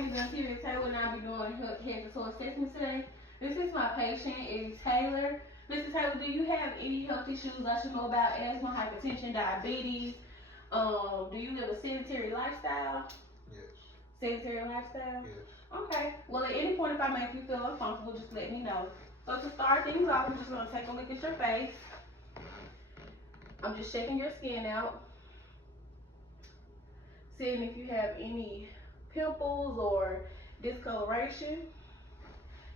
name is Anteria Taylor, and I'll be doing head to toe assessment today. This is my patient, Eddie Taylor. Mr. Taylor, do you have any health issues I should know about? Asthma, hypertension, diabetes? Do you live a sedentary lifestyle? Yes. Sedentary lifestyle? Yes. Okay. Well, at any point, if I make you feel uncomfortable, just let me know. So to start things off, I'm just gonna take a look at your face. I'm just checking your skin out, seeing if you have any pimples or discoloration.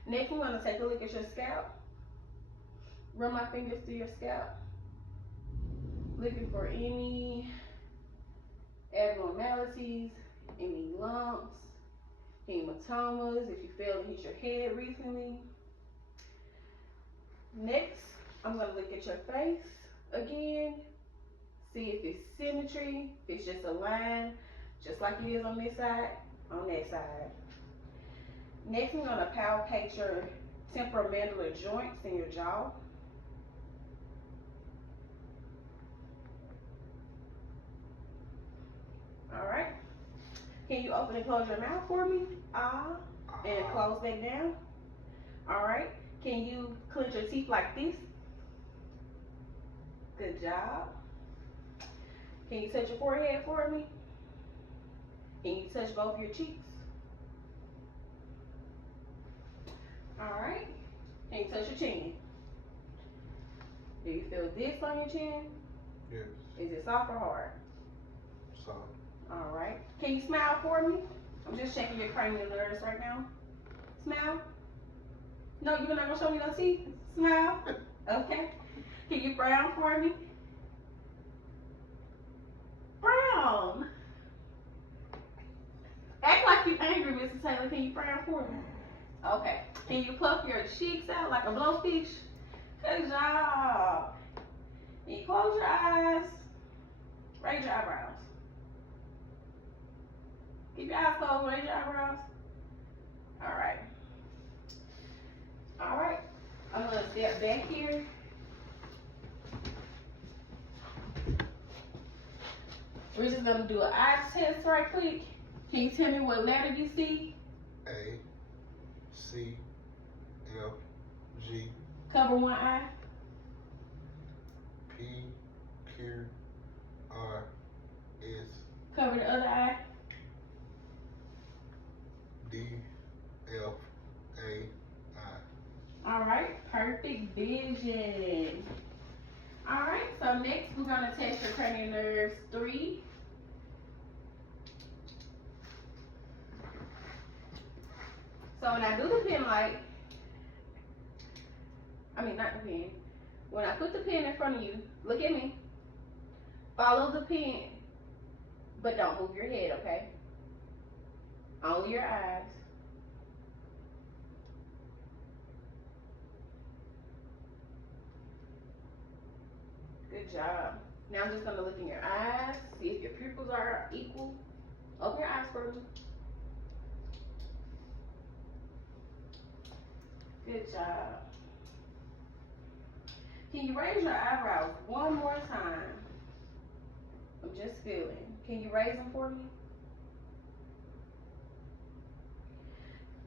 Next, I'm gonna take a look at your scalp. Run my fingers through your scalp, looking for any abnormalities, any lumps, hematomas, if you fell and hit your head recently. Next, I'm gonna look at your face again, see if it's symmetry, if it's just a line, just like it is on this side, on that side. Next, I'm gonna palpate your temporomandibular joints in your jaw. All right. Can you open and close your mouth for me? And close back down. All right. Can you clench your teeth like this? Good job. Can you touch your forehead for me? Can you touch both your cheeks? All right. Can you touch your chin? Do you feel this on your chin? Yes. Is it soft or hard? Soft. All right. Can you smile for me? I'm just checking your cranial nerves right now. Smile. No, you're not gonna show me no teeth? Smile. Okay. Can you frown for me? Frown. Act like you're angry, Mrs. Taylor. Can you frown for me? Okay. Can you puff your cheeks out like a blowfish? Good job. Can you close your eyes? Raise your eyebrows. Keep your eyes closed. Raise your eyebrows. All right. All right. I'm gonna step back here. We're just gonna do an eye test right quick. Can you tell me what letter you see? A, C, F, G, Cover one eye. P, Q, R, S, Cover the other eye. D, F, A, I. All right, perfect vision. All right, so next we're gonna test your cranial nerves 3. So when I do the pen light, not the pen. When I put the pen in front of you, look at me. Follow the pen, but don't move your head, okay? Only your eyes. Good job. Now I'm just gonna look in your eyes, see if your pupils are equal. Open your eyes for me. Good job. Can you raise your eyebrows one more time? I'm just feeling. Can you raise them for me?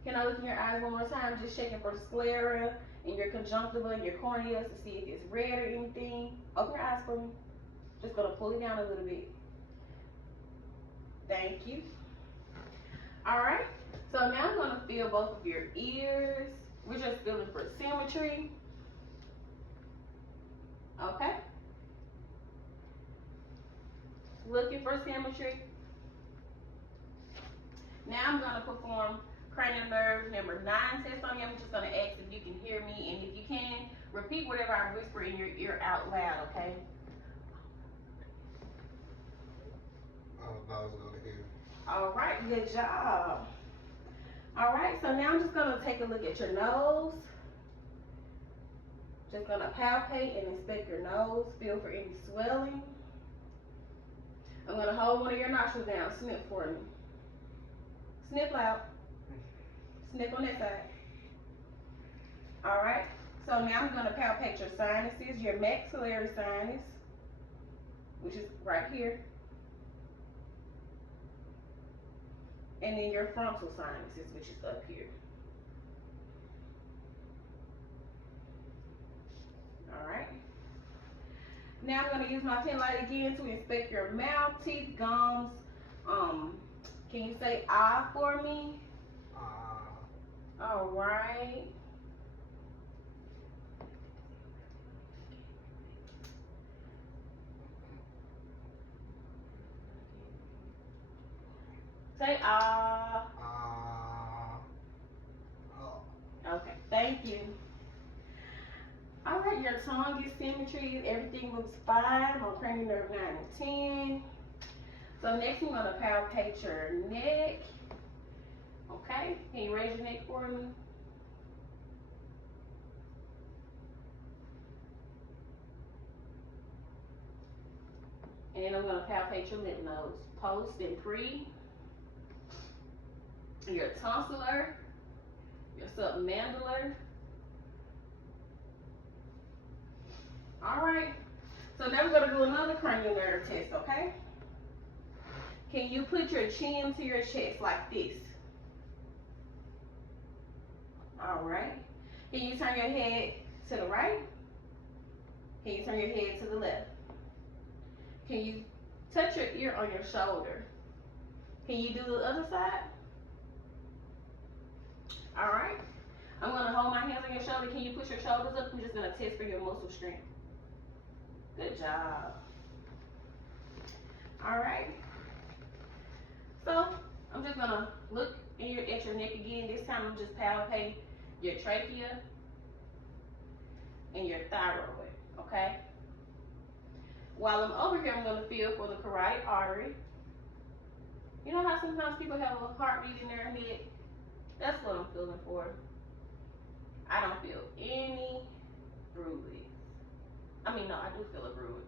Can I look in your eyes one more time? Just checking for sclera in your conjunctiva and your cornea to see if it's red or anything. Open your eyes for me. Just gonna pull it down a little bit. Thank you. All right. So now I'm gonna feel both of your ears. We're just feeling for symmetry. Okay. Looking for symmetry. Now I'm gonna perform cranial nerve number 9 test on you. I'm just gonna ask if you can hear me, and if you can, repeat whatever I whisper in your ear out loud, okay? I was gonna hear. All right, good job. All right, so now I'm just gonna take a look at your nose. Just gonna palpate and inspect your nose, feel for any swelling. I'm gonna hold one of your nostrils down, sniff for me. Sniff loud. Sniff on that side. All right, so now I'm gonna palpate your sinuses, your maxillary sinus, which is right here. And then your frontal sinuses, which is up here. Alright. Now I'm going to use my pen light again to inspect your mouth, teeth, gums. Can you say ah for me? Alright. Say ah. Okay, thank you. Alright, your tongue is symmetry. Everything looks fine on cranial nerve 9 and 10. So next I'm going to palpate your neck. Okay, can you raise your neck for me? And then I'm going to palpate your lymph nodes, post and pre, your tonsillar, your submandibular. Alright, so now we're going to do another cranial nerve test, okay? Can you put your chin to your chest like this? Alright. Can you turn your head to the right? Can you turn your head to the left? Can you touch your ear on your shoulder? Can you do the other side? Alright. I'm going to hold my hands on your shoulder. Can you push your shoulders up? I'm just going to test for your muscle strength. Good job. Alright. So, I'm just going to look at your neck again. This time I'm just palpating your trachea and your thyroid, okay? While I'm over here, I'm going to feel for the carotid artery. You know how sometimes people have a heartbeat in their head? That's what I'm feeling for. I don't feel any bruise. I mean, no, I do feel a bruise.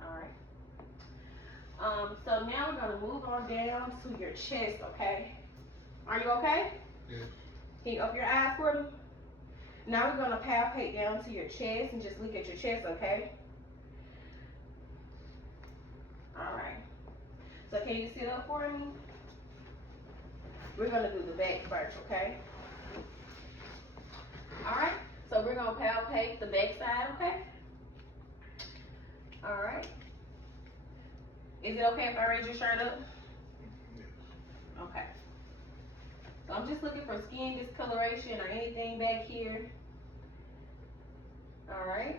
Alright. So now we're going to move on down to your chest, okay? Are you okay? Yes. Can you open your eyes for me? Now we're going to palpate down to your chest and just look at your chest, okay? Alright. So can you sit up for me? We're going to do the back first, okay? Alright. So we're going to palpate the back side, okay? Alright. Is it okay if I raise your shirt up? Yes. Okay. So I'm just looking for skin discoloration or anything back here. Alright.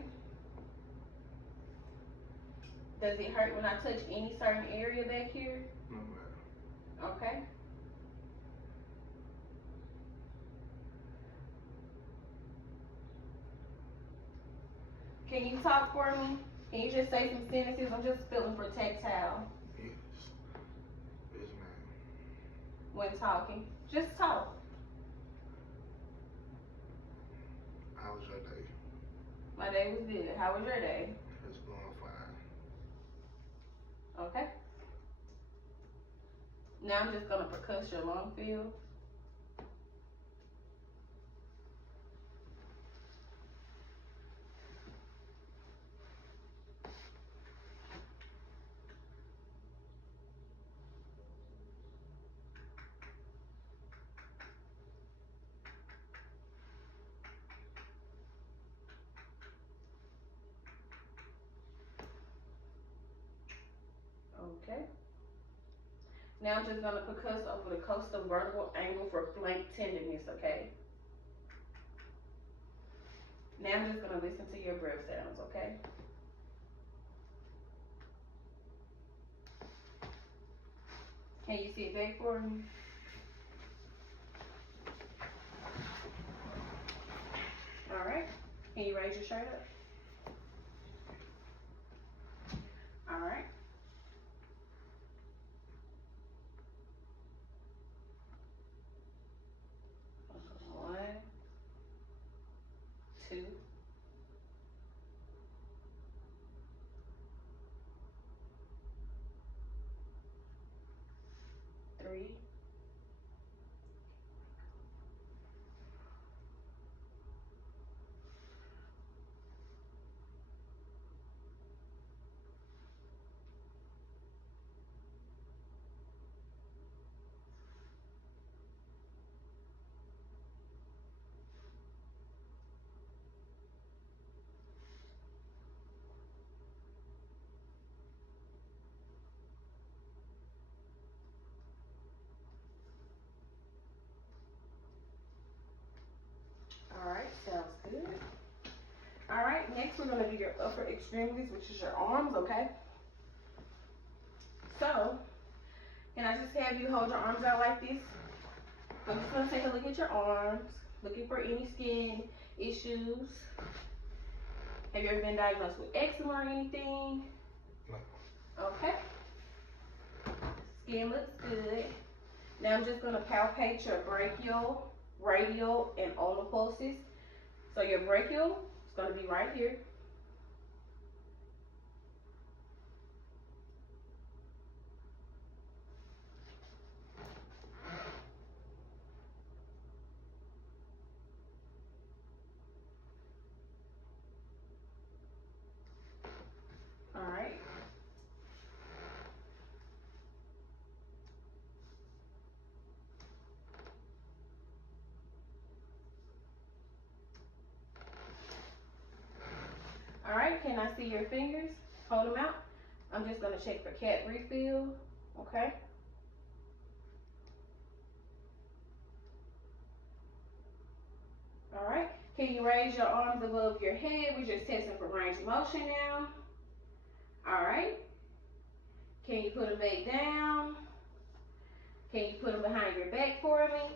Does it hurt when I touch any certain area back here? No matter. Okay. Can you talk for me? Can you just say some sentences? I'm just feeling for tactile Yes. Yes, ma'am. when talking. Just talk. How was your day? My day was good. How was your day? It's going fine. Okay. Now I'm just gonna percuss your lung field. Okay. Now I'm just gonna percuss over the coastal vertebral angle for flank tenderness, okay? Now I'm just gonna listen to your breath sounds, okay? Can you sit back for me? Alright. Can you raise your shirt up? Alright. One, two, three, next we're gonna do your upper extremities, which is your arms, okay? So, can I just have you hold your arms out like this? I'm just gonna take a look at your arms, looking for any skin issues. Have you ever been diagnosed with eczema or anything? No. Okay. Skin looks good. Now I'm just gonna palpate your brachial, radial, and ulnar pulses. So your brachial is gonna be right here. All right. All right, can I see your fingers? Hold them out. I'm just gonna check for cat refill, okay? All right, can you raise your arms above your head? We're just testing for range of motion now. All right, can you put them back down? Can you put them behind your back for me?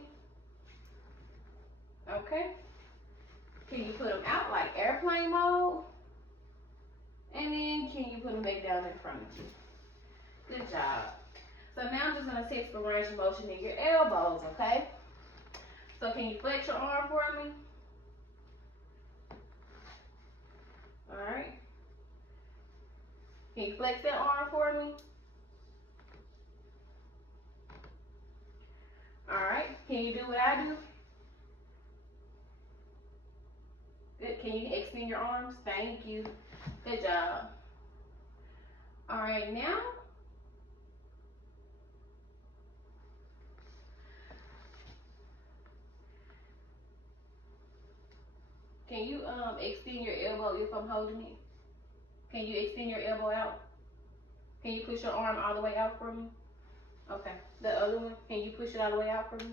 Okay. Can you put them out like airplane mode? And then can you put them back down in front of you? Good job. So now I'm just gonna test for range of motion in your elbows, okay? So can you flex your arm for me? All right. Can you flex that arm for me? All right. Can you do what I do? Good. Can you extend your arms? Thank you. Good job. All right, now can you extend your elbow if I'm holding it? Can you extend your elbow out? Can you push your arm all the way out for me? Okay. The other one, can you push it all the way out for me?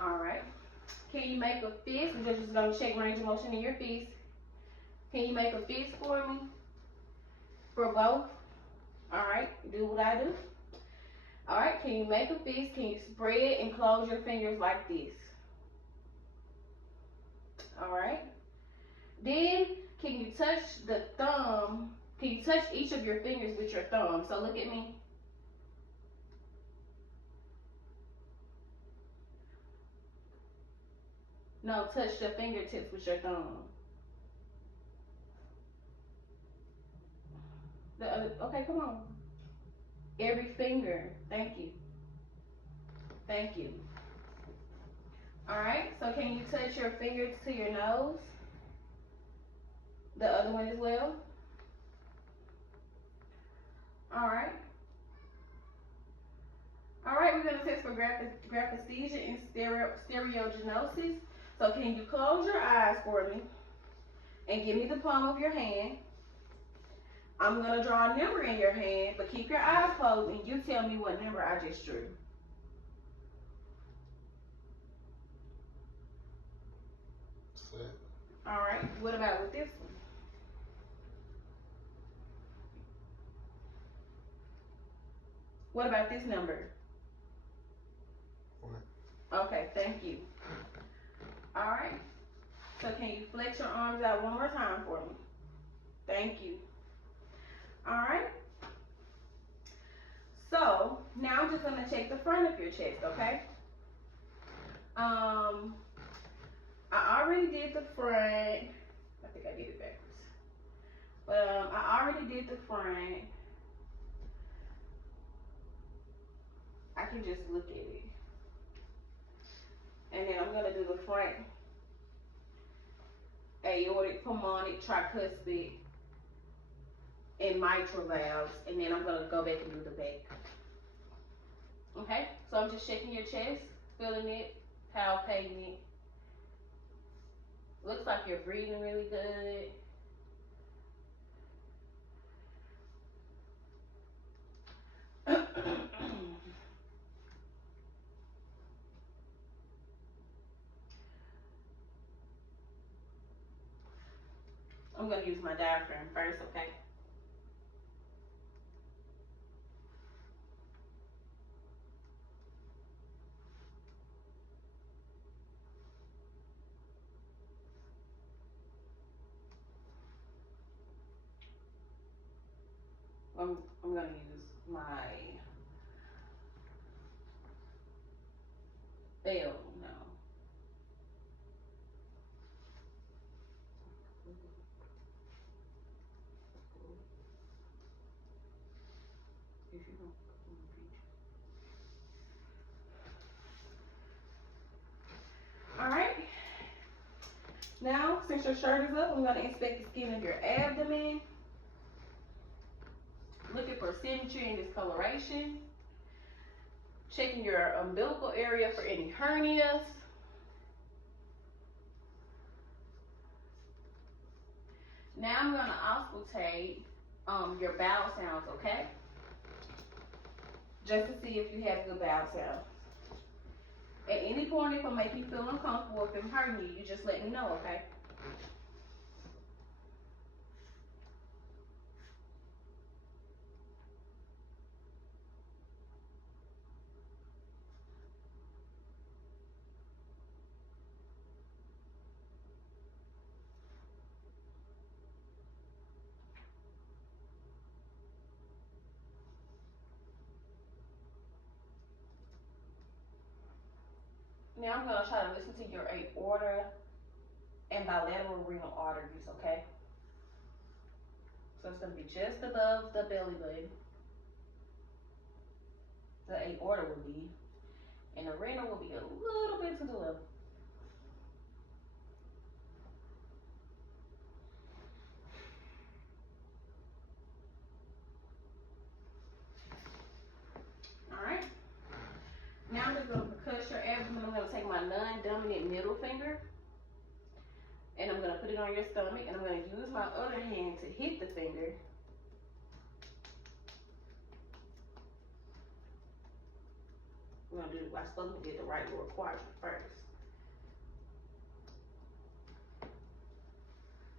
All right. Can you make a fist? We're just gonna check range of motion in your fist. Can you make a fist for me? For both? All right. Do what I do. All right. Can you make a fist? Can you spread and close your fingers like this? All right. Then, can you touch the thumb? Can you touch each of your fingers with your thumb? So look at me. No, touch the fingertips with your thumb. The other, okay, come on. Every finger. Thank you. Thank you. All right, so can you touch your fingers to your nose? The other one as well. All right. All right, we're gonna test for graphesthesia and stereogenosis. So can you close your eyes for me and give me the palm of your hand? I'm gonna draw a number in your hand, but keep your eyes closed and you tell me what number I just drew. Set. All right, what about with this one? What about this number? One. Okay, thank you. All right, so can you flex your arms out one more time for me? Thank you. All right. So now I'm just gonna check the front of your chest, okay? I already did the front. I think I did it backwards. But I already did the front. I can just look at it. And then I'm gonna do the front aortic, pulmonic, tricuspid, and mitral valves, and then I'm gonna go back and do the back. Okay, so I'm just checking your chest, feeling it, palpating it. Looks like you're breathing really good. I'm gonna use my diaphragm first, okay? I'm gonna use my L now. If you don't, all right. Now, since your shirt is up, I'm gonna inspect the skin of your abdomen. Looking for symmetry and discoloration. Checking your umbilical area for any hernias. Now I'm gonna auscultate your bowel sounds, okay? Just to see if you have good bowel sounds. At any point, if I make you feel uncomfortable, if I'm hurting you, you just let me know, okay? Now I'm gonna try to listen to your aorta and bilateral renal arteries, okay? So it's gonna be just above the belly button. The aorta will be, and the renal will be a little bit to the left. Alright. Now I'm just gonna percuss your abdomen. I'm gonna take my non-dominant middle finger and I'm gonna put it on your stomach, and I'm gonna use my other hand to hit the finger. We're gonna do it. I'm supposed to get the right lower quadrant first.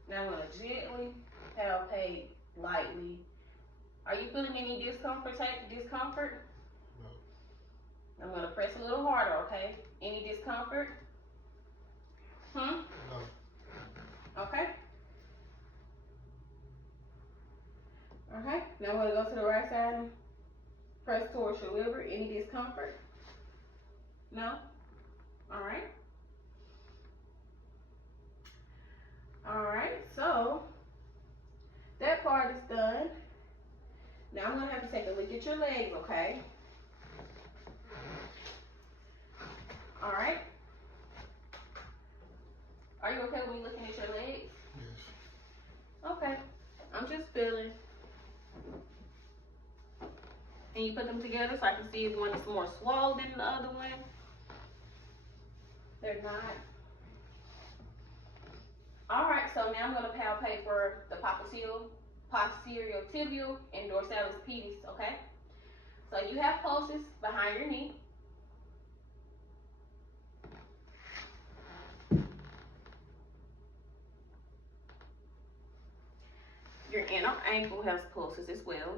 Now I'm gonna gently palpate lightly. Are you feeling any discomfort? Discomfort? No. I'm gonna press a little harder, okay? Any discomfort? No. Okay. Okay. Now I'm gonna go to the right side and press towards your liver. Any discomfort? No? Alright. Alright, so that part is done. Now I'm gonna have to take a look at your legs, okay? Alright. Are you okay with me looking at your legs? Yes. Okay. I'm just feeling. Can you put them together so I can see if one is more swollen than the other one? They're not. Alright, so now I'm going to palpate for the posterior tibial and dorsalis pedis, okay? So you have pulses behind your knee. Your inner ankle has pulses as well.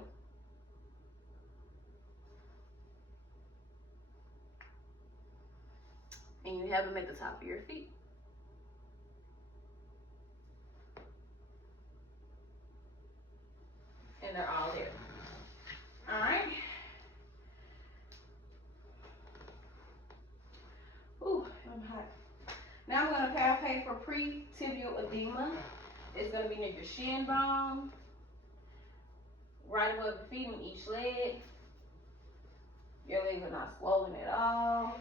And you have them at the top of your feet. And they're all there. Alright. Ooh, I'm hot. Now I'm going to palpate for pre-tibial edema. It's going to be near your shin bone, right above the feet on each leg. Your legs are not swollen at all.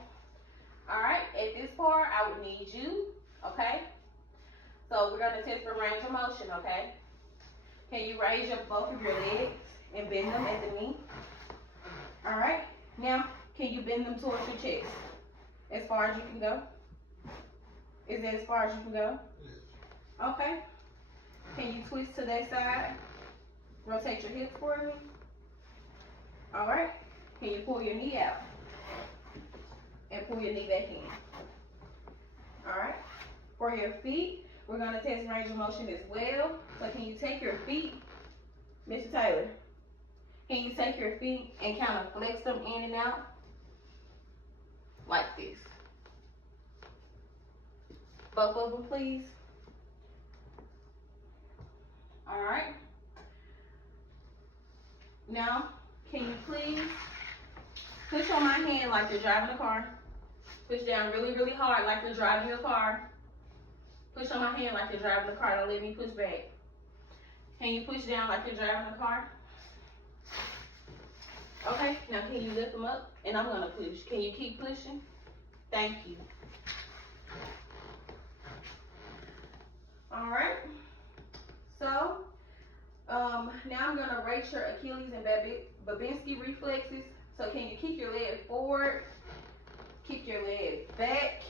Alright, at this part, I would need you, okay? So we're going to test for range of motion, okay? Can you raise both of your legs and bend them at the knee? Alright, now can you bend them towards your chest? As far as you can go? Is that as far as you can go? Yes. Okay. Can you twist to that side? Rotate your hips for me. Alright. Can you pull your knee out? And pull your knee back in. Alright. For your feet, we're gonna test range of motion as well. So can you take your feet, Mr. Taylor? Can you take your feet and kind of flex them in and out? Like this. Both of them, please. All right. Now, can you please push on my hand like you're driving a car? Push down really, really hard like you're driving a car. Push on my hand like you're driving a car. Don't let me push back. Can you push down like you're driving a car? Okay, now can you lift them up? And I'm gonna push. Can you keep pushing? Thank you. All right. So, now I'm gonna rate your Achilles and Babinski reflexes. So can you kick your leg forward? Kick your leg back.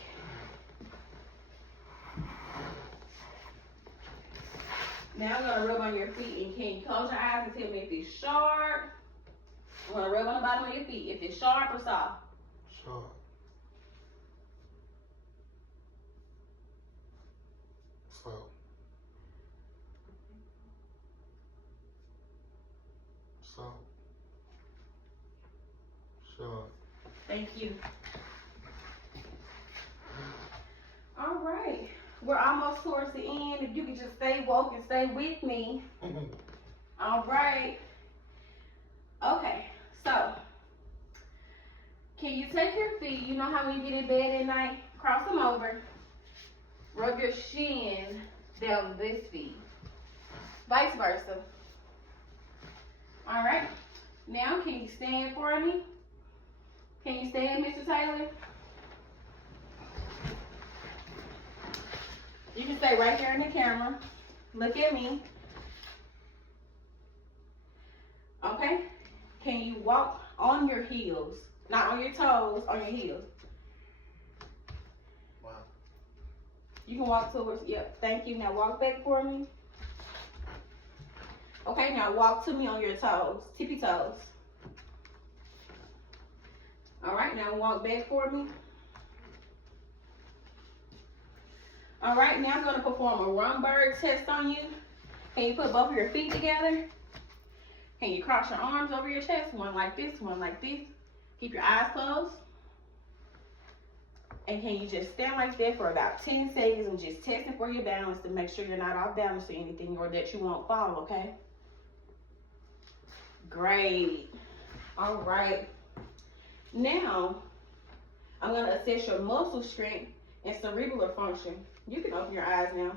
Now I'm gonna rub on your feet, and can you close your eyes and tell me if it's sharp? I'm gonna rub on the bottom of your feet, if it's sharp or soft. Sharp. Soft. Soft. Sharp. Thank you. All right, we're almost towards the end. If you could just stay woke and stay with me. All right. Okay, so can you take your feet? You know how when you get in bed at night, cross them over. Rub your shin down this feet. Vice versa. All right. Now, can you stand for me? Can you stand, Mr. Taylor? You can stay right here in the camera. Look at me. Okay? Can you walk on your heels? Not on your toes, on your heels. Wow. You can walk towards, yep, thank you. Now walk back for me. Okay, now walk to me on your toes, tippy toes. All right, now walk back for me. All right, now I'm gonna perform a Rumberg test on you. Can you put both of your feet together? Can you cross your arms over your chest? One like this, one like this. Keep your eyes closed. And can you just stand like that for about 10 seconds and just testing for your balance to make sure you're not off balance or anything, or that you won't fall, okay? Great. All right. Now, I'm gonna assess your muscle strength and cerebral function. You can open your eyes now.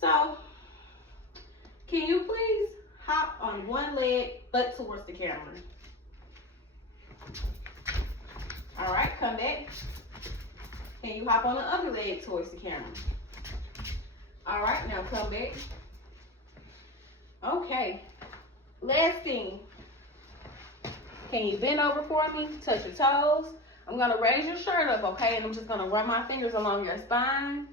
So, can you please hop on one leg, butt towards the camera? All right, come back. Can you hop on the other leg towards the camera? All right, now come back. Okay, last thing. Can you bend over for me? Touch your toes. I'm gonna raise your shirt up, okay? And I'm just gonna run my fingers along your spine,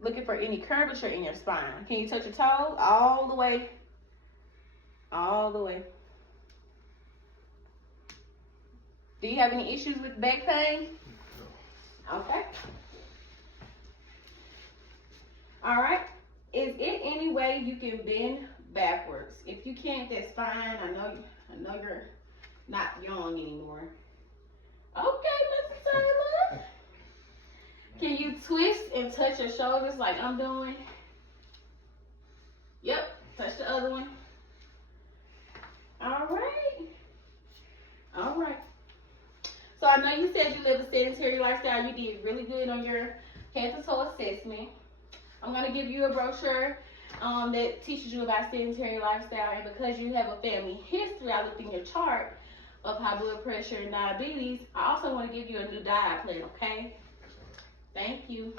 looking for any curvature in your spine. Can you touch your toes all the way? All the way. Do you have any issues with back pain? No. Okay. All right. Is it any way you can bend backwards? If you can't, that's fine. I know you're not young anymore. Okay, Mr. Taylor. Can you twist and touch your shoulders like I'm doing? Yep. Touch the other one. All right. All right. So I know you said you live a sedentary lifestyle. You did really good on your head to toe assessment. I'm going to give you a brochure that teaches you about sedentary lifestyle. And because you have a family history, I looked in your chart of high blood pressure and diabetes. I also want to give you a new diet plan, okay? Thank you.